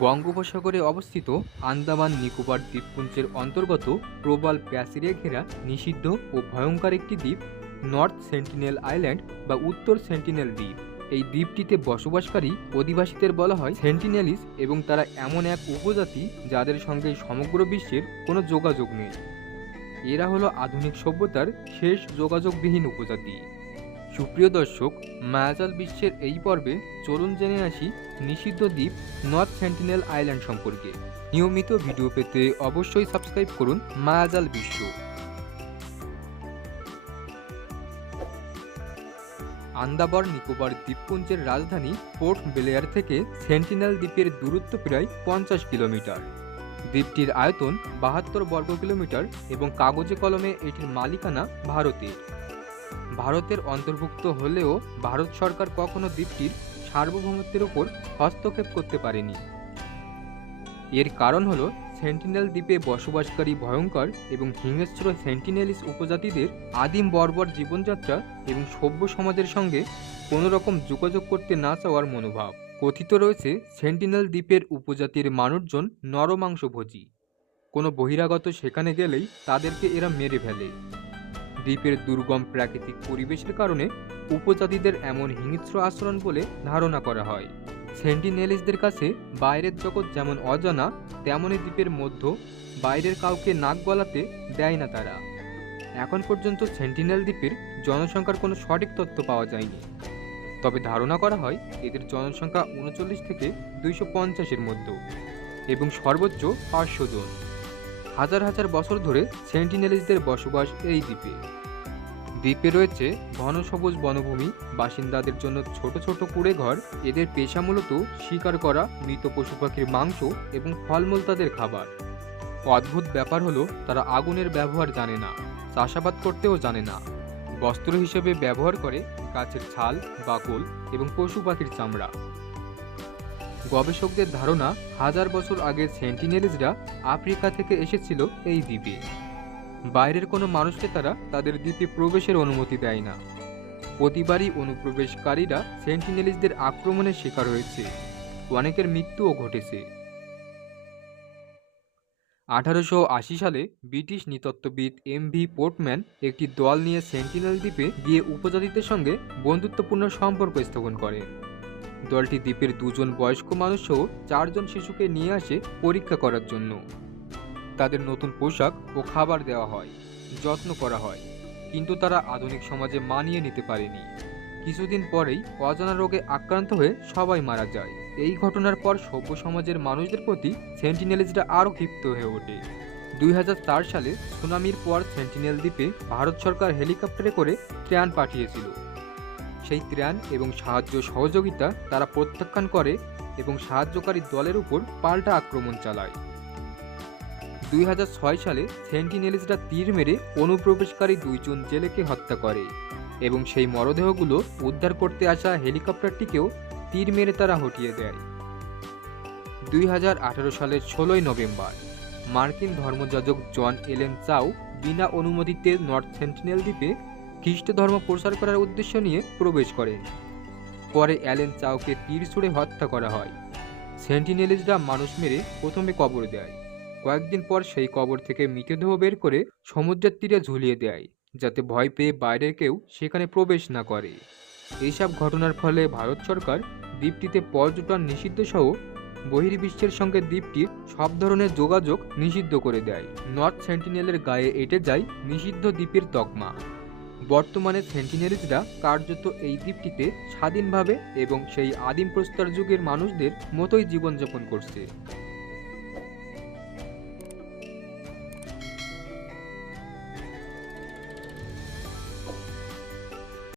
বঙ্গোপসাগরে অবস্থিত আন্দামান নিকোবর দ্বীপপুঞ্জের অন্তর্গত প্রবাল প্যাসিরে ঘেরা নিষিদ্ধ ও ভয়ঙ্কর একটি দ্বীপ, নর্থ সেন্টিনেল আইল্যান্ড বা উত্তর সেন্টিনেল দ্বীপ। এই দ্বীপটিতে বসবাসকারী অধিবাসীদের বলা হয় সেন্টিনেলিস এবং তারা এমন এক উপজাতি যাদের সঙ্গে সমগ্র বিশ্বের কোনো যোগাযোগ নেই। এরা হলো আধুনিক সভ্যতার শেষ যোগাযোগবিহীন উপজাতি। সুপ্রিয় দর্শক, মায়াজাল বিশ্বের এই পর্বে চলুন জেনে আসি নিষিদ্ধ দ্বীপ নর্থ সেন্টিনেল আইল্যান্ড সম্পর্কে। নিয়মিত ভিডিও পেতে অবশ্যই সাবস্ক্রাইব করুন মায়াজাল বিশ্ব। আন্দাবর নিকোবর দ্বীপপুঞ্জের রাজধানী পোর্ট বেলেয়ার থেকে সেন্টিনেল দ্বীপের দূরত্ব প্রায় পঞ্চাশ কিলোমিটার। দ্বীপটির আয়তন বাহাত্তর বর্গ কিলোমিটার এবং কাগজে কলমে এটির মালিকানা ভারতের। ভারতের অন্তর্ভুক্ত হলেও ভারত সরকার কখনো দ্বীপটির সার্বভৌমত্বের উপর হস্তক্ষেপ করতে পারেনি। এর কারণ হলো সেন্টিনেল দ্বীপে বসবাসকারী ভয়ঙ্কর এবং হিংস্র সেন্টিনেলিস উপজাতিদের আদিম বর্বর জীবনযাত্রা এবং সভ্য সমাজের সঙ্গে কোনো রকম যোগাযোগ করতে না চাওয়ার মনোভাব। কথিত রয়েছে, সেন্টিনেল দ্বীপের উপজাতির মানুষজন নরমাংসভোজী। কোনো বহিরাগত সেখানে গেলেই তাদেরকে এরা মেরে ফেলে। দ্বীপের দুর্গম প্রাকৃতিক পরিবেশের কারণে উপজাতিদের এমন হিংস্র আচরণ বলে ধারণা করা হয়। সেন্টিনেলিসদের কাছে বাইরের জগৎ যেমন অজানা তেমনই দ্বীপের মধ্য বাইরের কাউকে নাক গলাতে দেয় না তারা। এখন পর্যন্ত সেন্টিনেল দ্বীপের জনসংখ্যার কোনো সঠিক তথ্য পাওয়া যায়নি। তবে ধারণা করা হয় এদের জনসংখ্যা উনচল্লিশ থেকে দুইশো পঞ্চাশের মধ্যে এবং সর্বোচ্চ পাঁচশো জন। হাজার হাজার বছর ধরে সেন্টিনেলিসদের বসবাস এই দ্বীপে। দ্বীপে রয়েছে ঘন সবুজ বনভূমি, বাসিন্দাদের জন্য ছোট ছোট কুড়ে ঘর এদের পেশা মূলত শিকার করা, মৃত পশু পাখির মাংস এবং ফলমূল তাদের খাবার। অদ্ভুত ব্যাপার হলো, তারা আগুনের ব্যবহার জানে না, চাষাবাদ করতেও জানে না। বস্ত্র হিসেবে ব্যবহার করে গাছের ছাল, বাকল এবং পশু পাখির চামড়া। গবেষকদের ধারণা, হাজার বছর আগে সেন্টিনেলিসরা আফ্রিকা থেকে এসেছিল এই দ্বীপে। বাইরের কোনো মানুষকে তারা তাদের দ্বীপে প্রবেশের অনুমতি দেয় না। প্রতিবারই অনুপ্রবেশকারীরা সেন্টিনেলিসদের আক্রমণের শিকার হয়েছে। অনেকের মৃত্যুও ঘটেছে। আঠারোশো আশি সালে ব্রিটিশ নৃতত্ত্ববিদ এম ভি পোর্টম্যান একটি দল নিয়ে সেন্টিনেল দ্বীপে গিয়ে উপজাতিদের সঙ্গে বন্ধুত্বপূর্ণ সম্পর্ক স্থাপন করেন দলটি দ্বীপের দুজন বয়স্ক মানুষসহ চারজন শিশুকে নিয়ে আসে পরীক্ষা করার জন্য। তাদের নতুন পোশাক ও খাবার দেওয়া হয়, যত্ন করা হয়, কিন্তু তারা আধুনিক সমাজে মানিয়ে নিতে পারেনি। কিছুদিন পরেই অজানা রোগে আক্রান্ত হয়ে সবাই মারা যায়। এই ঘটনার পর সভ্য সমাজের মানুষদের প্রতি সেন্টিনেলিজরা আরও ক্ষিপ্ত হয়ে ওঠে। দুই হাজার চার সালে সুনামির পর সেন্টিনেল দ্বীপে ভারত সরকার হেলিকপ্টারে করে ত্রাণ পাঠিয়েছিল। সেই ত্রাণ এবং সাহায্য সহযোগিতা তারা প্রত্যাখ্যান করে এবং সাহায্যকারী দলের উপর পাল্টা আক্রমণ চালায়। দুই হাজার ছয় সালে সেন্টিনেলিসরা তীর মেরে অনুপ্রবেশকারী দুইজন জেলেকে হত্যা করে এবং সেই মরদেহগুলো উদ্ধার করতে আসা হেলিকপ্টারটিকেও তীর মেরে তারা হটিয়ে দেয়। দুই হাজার আঠারো সালের ষোলোই নভেম্বর, মার্কিন ধর্মযাজক জন এলেন চাও বিনা অনুমতিতে নর্থ সেন্টিনেল দ্বীপে খ্রিস্ট ধর্ম প্রসার করার উদ্দেশ্য নিয়ে প্রবেশ করেন পরে অ্যালেন চাওকে তীর ছুড়ে হত্যা করা হয়। সেন্টিনেলিজরা মানুষ মেরে প্রথমে কবর দেয়। কয়েকদিন পর সেই কবর থেকে মৃতদেহ বের করে সমুদ্রের তীরে ঝুলিয়ে দেয়, যাতে ভয় পেয়ে বাইরের কেউ সেখানে প্রবেশ না করে। এইসব ঘটনার ফলে ভারত সরকার দ্বীপটিতে পর্যটন নিষিদ্ধ সহ বহির্বিশ্বের সঙ্গে দ্বীপটির সব ধরনের যোগাযোগ নিষিদ্ধ করে দেয়। নর্থ সেন্টিনেলের গায়ে এঁটে যায় নিষিদ্ধ দ্বীপের তকমা। বর্তমানে সেন্টিনারিজরা কার্যত এই দ্বীপটিতে স্বাধীনভাবে এবং সেই আদিম প্রস্তর যুগের মানুষদের মতোই জীবনযাপন করছে।